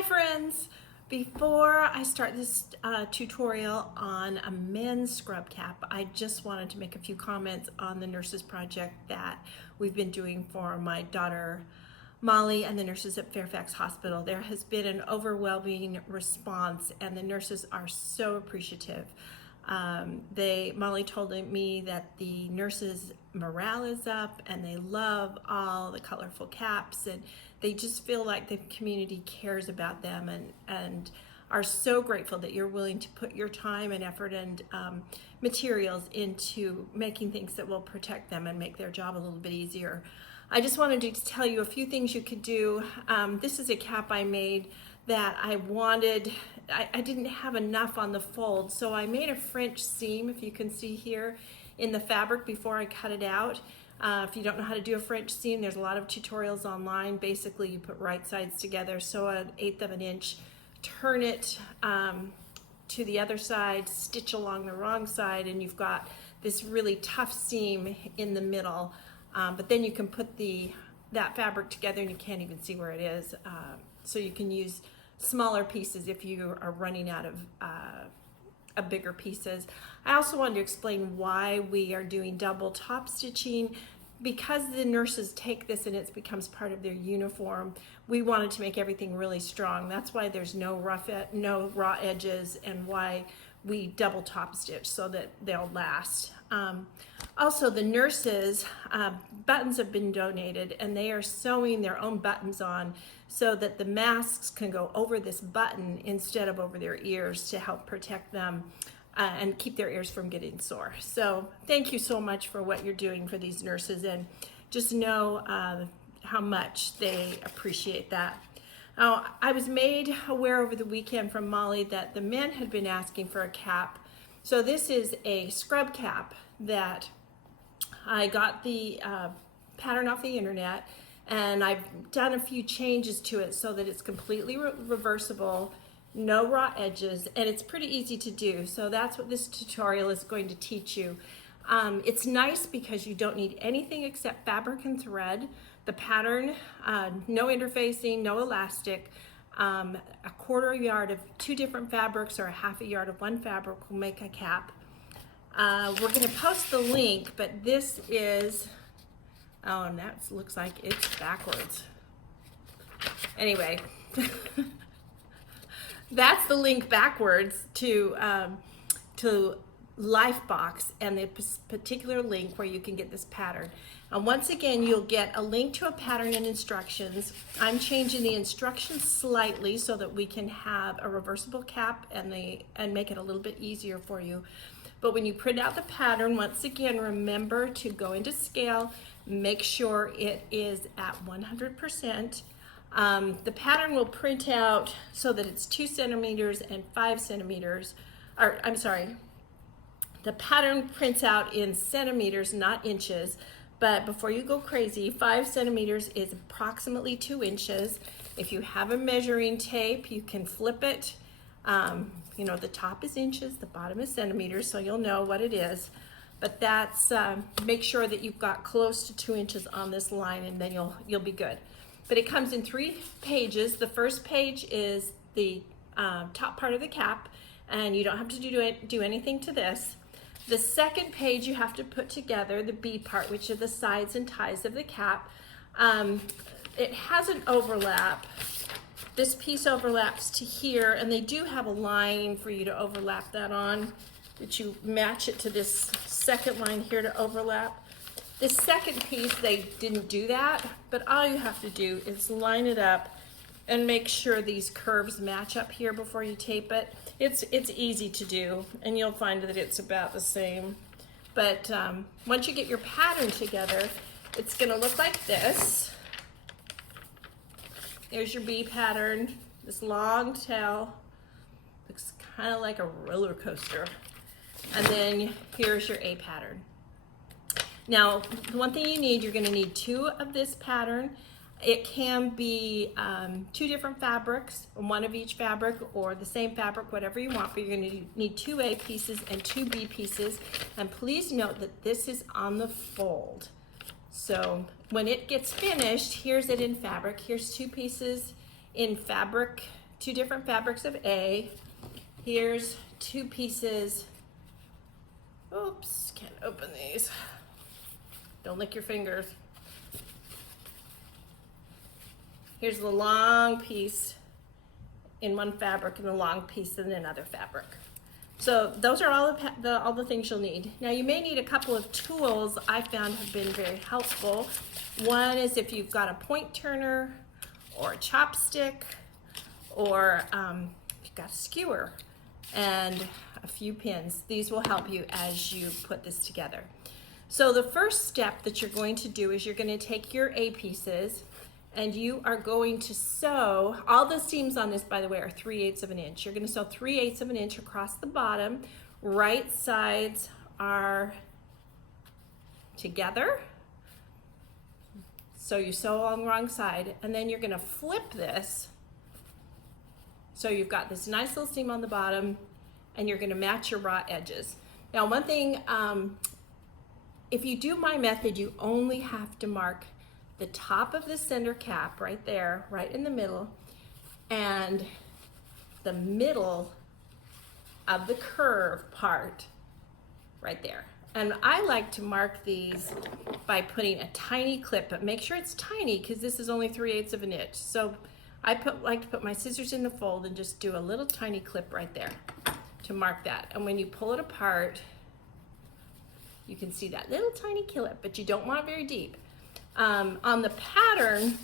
Hi friends! Before I start this tutorial on a men's scrub cap, I just wanted to make a few comments on the nurses project that we've been doing for my daughter Molly and the nurses at Fairfax Hospital. There has been an overwhelming response and the nurses are so appreciative. Molly told me that the nurses' morale is up and they love all the colorful caps and they just feel like the community cares about them and are so grateful that you're willing to put your time and effort and materials into making things that will protect them and make their job a little bit easier. I just wanted to tell you a few things you could do. This is a cap I made that I wanted. I didn't have enough on the fold, so I made a French seam, if you can see here, in the fabric before I cut it out. If you don't know how to do a French seam, there's a lot of tutorials online. Basically, you put right sides together, sew 1/8 of an inch, turn it to the other side, stitch along the wrong side, and you've got this really tough seam in the middle. But then you can put that fabric together and you can't even see where it is. So you can use smaller pieces if you are running out of bigger pieces. I also wanted to explain why we are doing double top stitching. Because the nurses take this and it becomes part of their uniform, we wanted to make everything really strong. That's why there's no raw edges and why we double top stitch so that they'll last. Also, the nurses, buttons have been donated and they are sewing their own buttons on so that the masks can go over this button instead of over their ears to help protect them and keep their ears from getting sore. So thank you so much for what you're doing for these nurses, and just know how much they appreciate that. I was made aware over the weekend from Molly that the men had been asking for a cap. So this is a scrub cap that I got the pattern off the internet, and I've done a few changes to it so that it's completely reversible, no raw edges, and it's pretty easy to do. So that's what this tutorial is going to teach you. It's nice because you don't need anything except fabric and thread. The pattern, no interfacing, no elastic. A 1/4 yard of 2 different fabrics or a 1/2 yard of 1 fabric will make a cap. We're going to post the link, but this is, oh, and that looks like it's backwards. Anyway, that's the link backwards to Lifebox and the particular link where you can get this pattern. And once again, you'll get a link to a pattern and instructions. I'm changing the instructions slightly so that we can have a reversible cap and make it a little bit easier for you. But when you print out the pattern, once again, remember to go into scale, make sure it is at 100%. The pattern will print out so that it's 2 centimeters and 5 centimeters, or I'm sorry, the pattern prints out in centimeters, not inches. But before you go crazy, 5 centimeters is approximately 2 inches. If you have a measuring tape, you can flip it. You know, the top is inches, the bottom is centimeters, so you'll know what it is. But that's, make sure that you've got close to 2 inches on this line, and then you'll be good. But it comes in 3 pages. The first page is the top part of the cap, and you don't have to do anything to this. The second page you have to put together the B part, which are the sides and ties of the cap. It has an overlap. This piece overlaps to here, and they do have a line for you to overlap that on, which you match it to this second line here to overlap. This second piece, they didn't do that, but all you have to do is line it up and make sure these curves match up here before you tape it. It's easy to do, and you'll find that it's about the same. But once you get your pattern together, it's gonna look like this. There's your B pattern, this long tail, looks kind of like a roller coaster. And then here's your A pattern. Now, the one thing you need, you're gonna need 2 of this pattern. It can be 2 different fabrics, 1 of each fabric, or the same fabric, whatever you want, but you're gonna need 2 A pieces and 2 B pieces. And please note that this is on the fold. So when it gets finished, here's it in fabric. Here's 2 pieces in fabric two different fabrics of A. Here's two pieces. Oops, can't open these. Don't lick your fingers. Here's the long piece in one fabric and the long piece in another fabric. So those are all the things you'll need. Now you may need a couple of tools I found have been very helpful. One is if you've got a point turner or a chopstick, or if you've got a skewer and a few pins. These will help you as you put this together. So the first step that you're going to do is you're going to take your A pieces and you are going to sew, all the seams on this, by the way, are 3/8 of an inch. You're going to sew 3/8 of an inch across the bottom. Right sides are together. So you sew on the wrong side, and then you're going to flip this. So you've got this nice little seam on the bottom, and you're going to match your raw edges. Now, one thing, if you do my method, you only have to mark the top of the center cap right there, right in the middle, and the middle of the curve part right there. And I like to mark these by putting a tiny clip, but make sure it's tiny because this is only 3/8 of an inch. So I like to put my scissors in the fold and just do a little tiny clip right there to mark that. And when you pull it apart, you can see that little tiny clip, but you don't want it very deep. On the pattern,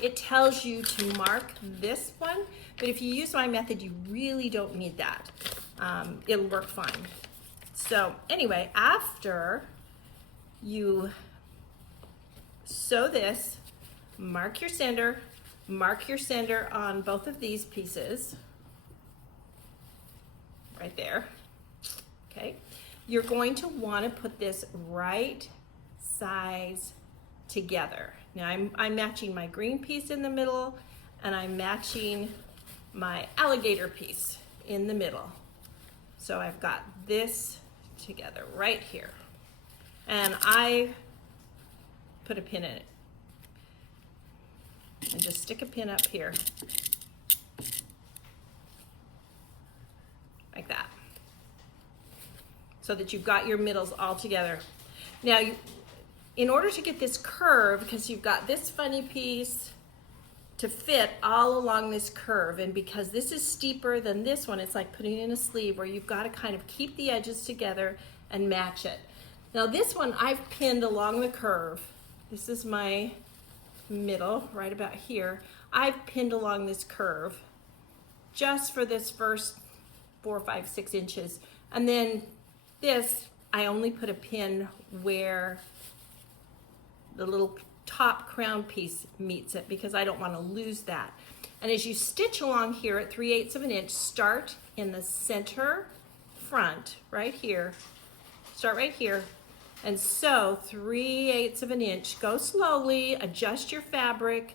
it tells you to mark this one, but if you use my method, you really don't need that. It'll work fine. So anyway, after you sew this, mark your center on both of these pieces, right there, okay? You're going to want to put this right size together. Now I'm matching my green piece in the middle, and I'm matching my alligator piece in the middle. So I've got this together right here, and I put a pin in it and just stick a pin up here like that, so that you've got your middles all together. Now in order to get this curve, because you've got this funny piece to fit all along this curve, and because this is steeper than this one, it's like putting in a sleeve where you've got to kind of keep the edges together and match it. Now this one I've pinned along the curve. This is my middle right about here. I've pinned along this curve just for this first 4, 5, 6 inches. And then this, I only put a pin where the little top crown piece meets it, because I don't want to lose that. And as you stitch along here at 3/8 of an inch, start in the center front right here, start right here, and sew 3/8 of an inch. Go slowly, adjust your fabric,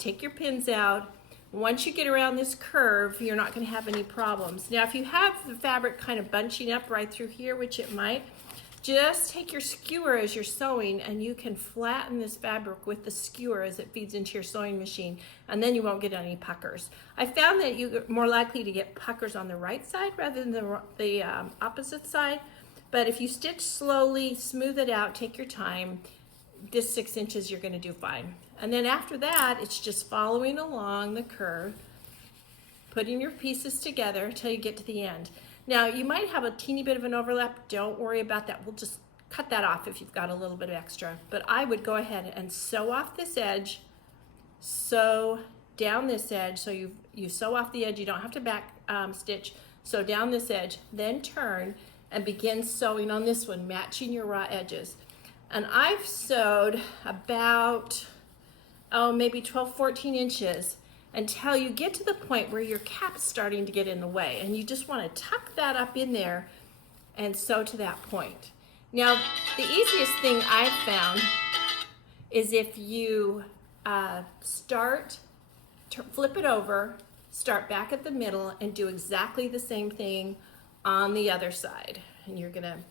take your pins out. Once you get around this curve, you're not going to have any problems. Now if you have the fabric kind of bunching up right through here, which it might, just take your skewer as you're sewing, and you can flatten this fabric with the skewer as it feeds into your sewing machine, and then you won't get any puckers. I found that you're more likely to get puckers on the right side rather than the opposite side, but if you stitch slowly, smooth it out, take your time, this 6 inches you're going to do fine. And then after that, it's just following along the curve, putting your pieces together until you get to the end. Now you might have a teeny bit of an overlap. Don't worry about that. We'll just cut that off if you've got a little bit of extra. But I would go ahead and sew off this edge, sew down this edge. So you sew off the edge. You don't have to back stitch. Sew down this edge, then turn and begin sewing on this one, matching your raw edges. And I've sewed about, maybe 12, 14 inches. Until you get to the point where your cap's starting to get in the way, and you just want to tuck that up in there and sew to that point. Now, the easiest thing I've found is if you flip it over, start back at the middle, and do exactly the same thing on the other side. And you're gonna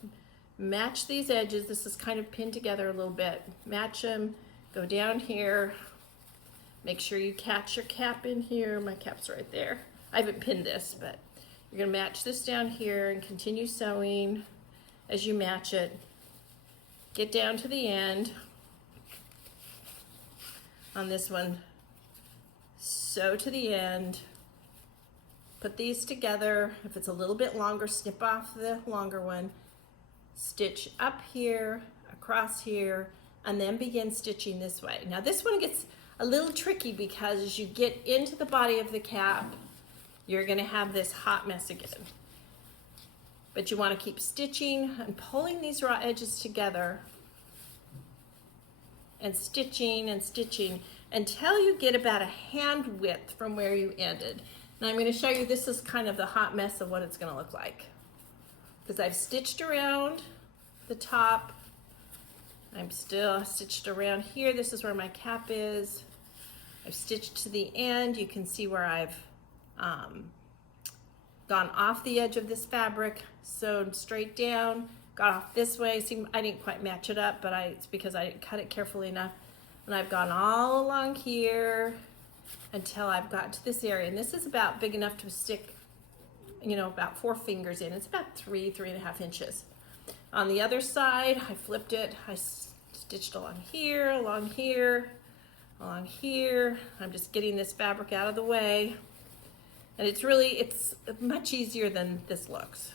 match these edges. This is kind of pinned together a little bit. Match them, go down here, Make sure you catch your cap in here. My cap's right there. I haven't pinned this, but you're gonna match this down here and continue sewing as you match it. Get down to the end on this one. Sew to the end. Put these together. If it's a little bit longer, snip off the longer one. Stitch up here, across here, and then begin stitching this way. Now this one gets a little tricky because as you get into the body of the cap, you're gonna have this hot mess again. But you wanna keep stitching and pulling these raw edges together and stitching until you get about a hand width from where you ended. Now I'm gonna show you, this is kind of the hot mess of what it's gonna look like. Because I've stitched around the top, I'm still stitched around here. This is where my cap is. I've stitched to the end. You can see where I've gone off the edge of this fabric, sewed straight down, got off this way. See, I didn't quite match it up, but it's because I didn't cut it carefully enough. And I've gone all along here until I've got to this area. And this is about big enough to stick, you know, about 4 fingers in. It's about 3.5 inches. On the other side, I flipped it. I stitched along here, along here, along here. I'm just getting this fabric out of the way. And it's much easier than this looks.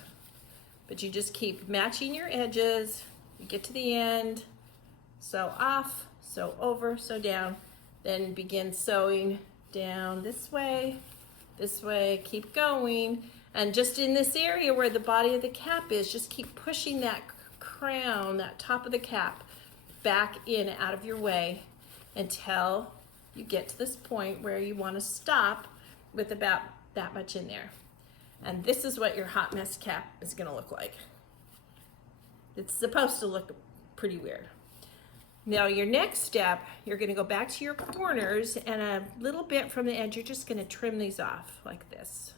But you just keep matching your edges. You get to the end, sew off, sew over, sew down, then begin sewing down this way, keep going. And just in this area where the body of the cap is, just keep pushing that crown, that top of the cap, back in out of your way until you get to this point where you want to stop with about that much in there. And this is what your hot mess cap is going to look like. It's supposed to look pretty weird. Now your next step, you're going to go back to your corners, and a little bit from the edge, you're just going to trim these off like this.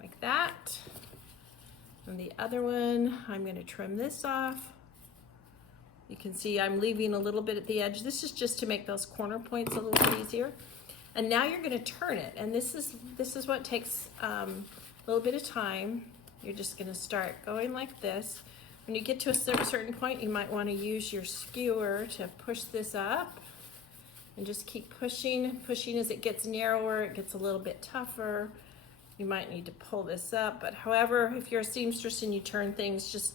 Like that. And the other one, I'm going to trim this off. You can see I'm leaving a little bit at the edge. This is just to make those corner points a little easier. And now you're going to turn it, and this is what takes a little bit of time. You're just going to start going like this. When you get to a certain point, you might want to use your skewer to push this up, and just keep pushing as it gets narrower. It gets a little bit tougher. You might need to pull this up, but however, if you're a seamstress and you turn things, just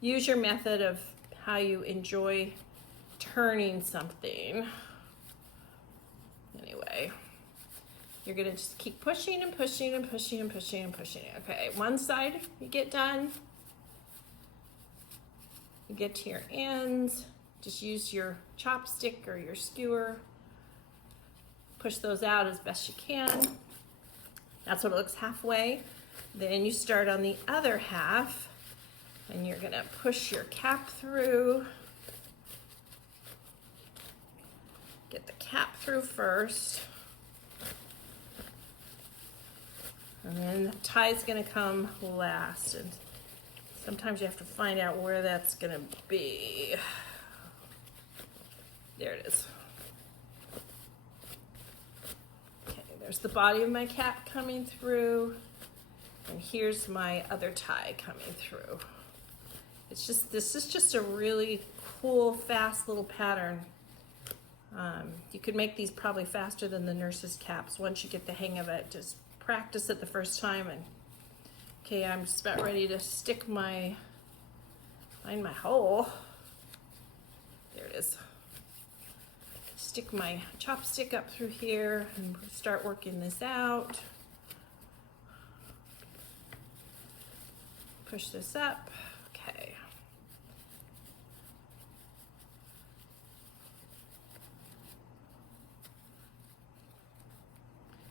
use your method of how you enjoy turning something. Anyway, you're gonna just keep pushing and pushing and pushing and pushing and pushing. Okay, one side you get done. You get to your ends, just use your chopstick or your skewer. Push those out as best you can. That's what it looks halfway. Then you start on the other half, and you're gonna push your cap through. Get the cap through first. And then the tie's gonna come last. And sometimes you have to find out where that's gonna be. There it is. Okay, there's the body of my cap coming through. And here's my other tie coming through. It's just, this is just a really cool, fast little pattern. You could make these probably faster than the nurse's caps once you get the hang of it. Just practice it the first time. And okay, I'm just about ready to stick find my hole. There it is. Stick my chopstick up through here and start working this out. Push this up. Okay.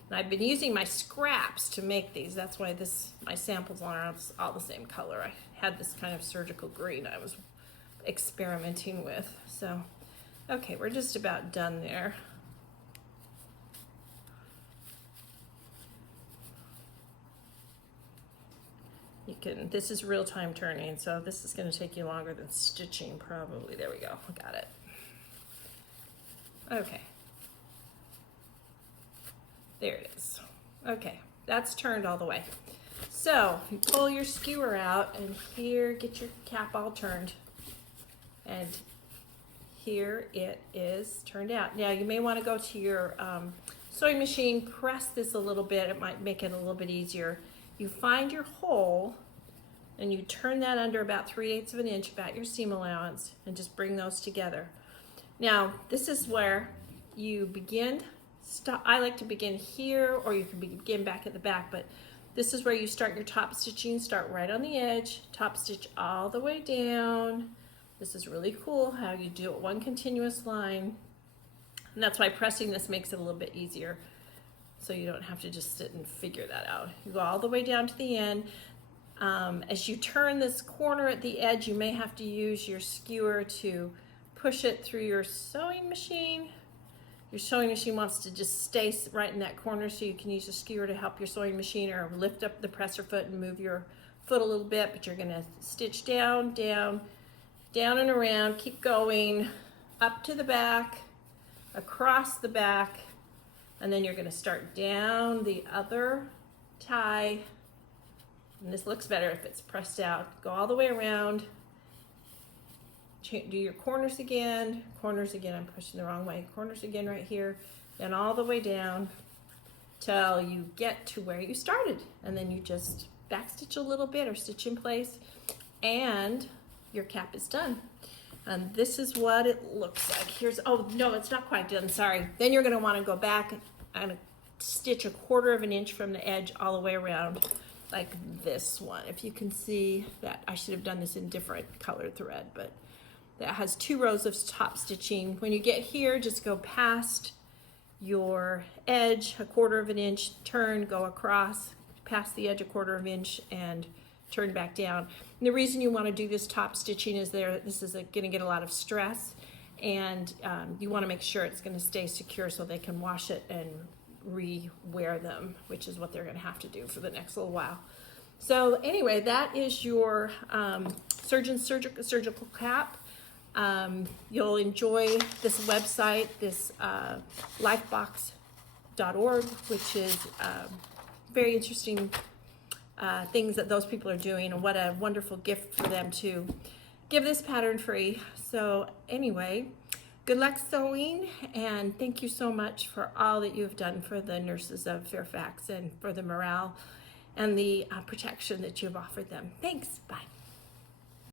And I've been using my scraps to make these. That's why my samples are all the same color. I had this kind of surgical green I was experimenting with. So, okay, we're just about done there. This is real-time turning, so this is going to take you longer than stitching probably. There we go, got it. Okay, There it is. Okay, that's turned all the way. So you pull your skewer out, and here, get your cap all turned. And here it is turned out. Now you may want to go to your sewing machine, press this a little bit. It might make it a little bit easier. You find your hole, and you turn that under about 3/8 of an inch, about your seam allowance, and just bring those together. Now, this is where you begin. I like to begin here, or you can begin back at the back, but this is where you start your top stitching. Start right on the edge, top stitch all the way down. This is really cool how you do it one continuous line. And that's why pressing this makes it a little bit easier, so you don't have to just sit and figure that out. You go all the way down to the end. As you turn this corner at the edge, you may have to use your skewer to push it through your sewing machine. Your sewing machine wants to just stay right in that corner, so you can use a skewer to help your sewing machine, or lift up the presser foot and move your foot a little bit. But you're going to stitch down, down, down and around, keep going up to the back, across the back, and then you're going to start down the other tie. And this looks better if it's pressed out. Go all the way around. Do your corners again. Corners again, I'm pushing the wrong way. Corners again right here. Then all the way down till you get to where you started. And then you just backstitch a little bit or stitch in place, and your cap is done. And this is what it looks like. Here's, oh no, it's not quite done, sorry. Then you're gonna wanna go back and stitch 1/4 of an inch from the edge all the way around, like this one. If you can see that, I should have done this in different colored thread, but that has 2 rows of top stitching. When you get here, just go past your edge 1/4 of an inch, turn, go across, past the edge 1/4 of an inch, and turn back down. And the reason you want to do this top stitching is this is going to get a lot of stress, and you want to make sure it's going to stay secure so they can wash it and re-wear them, which is what they're going to have to do for the next little while. So anyway, that is your surgeon's surgical cap. You'll enjoy this website, this lifebox.org, which is very interesting things that those people are doing, and what a wonderful gift for them to give this pattern free. So anyway, good luck sewing, and thank you so much for all that you've done for the nurses of Fairfax, and for the morale and the protection that you've offered them. Thanks, bye.